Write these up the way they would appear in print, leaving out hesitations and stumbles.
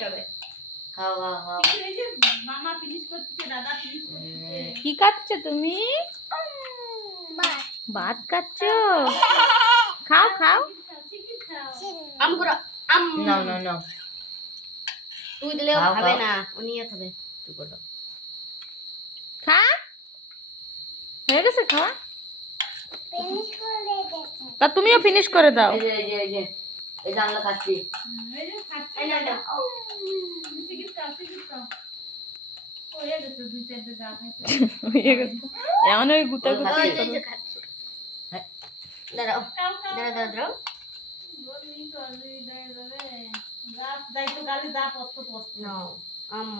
খাও খাও খাও। মামা ফিনিশ করতেছে, দাদা ফিনিশ করতেছে। কি কাটছো তুমি? ভাত কাটছো? খাও খাও। আম করো, আম। নাও নাও নাও। তুই দিলেও খাও, খাবে খাও। না, উনিও খাবে। তুই করো। খা, হয়ে গেছে খাওয়া? তা তুমিও ফিনিশ করে দাও। এই যে এই যে এই যে এই যে আমরা খাচ্ছি। এই যে খাচ্ছে, এই না শিখির খাও, শিখির খাও। হয়ে গেছে, দুই চারটে যা খাইছে। হয়ে গেছে। এমন ওই গুতা গুতা ওই যে খাচ্ছে। হ্যাঁ। দাঁড়াও, দাঁড়াও, দাঁড়াও। বললি তো আজই দাঁড়াবে। যাই তো গালি যা পড়তো পড়তো। নাও, আম।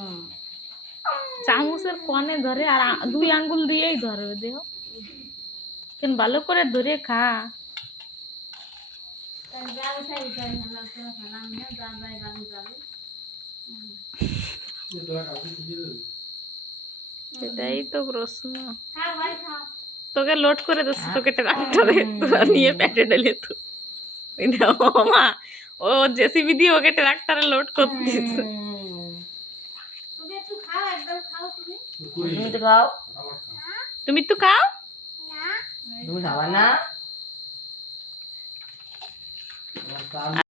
চামচের কোণে ধরে আর দুই আঙ্গুল দিয়েই ধরবে দেহ। কেন ভালো করে ধরে খা। যা উঠাই উঠাই হেলাল করে ফেলাম না, যা যায় গালি যাবে। সেটাই তো প্রশ্ন। খাও ভাই খাও। তোকে লোড করে দিচ্ছে, তোকে ট্রাক্টরে তোরা নিয়ে প্যাটে ঢেলে তো। ওই দেখো মা, ও জেসিবি দিয়ে ওকে ট্রাক্টরে লোড করতেছে। তুমি একটু খাও, একদম খাও তুমি। তুমি তো খাও। তুমি একটু খাও। তুমি খাবা না?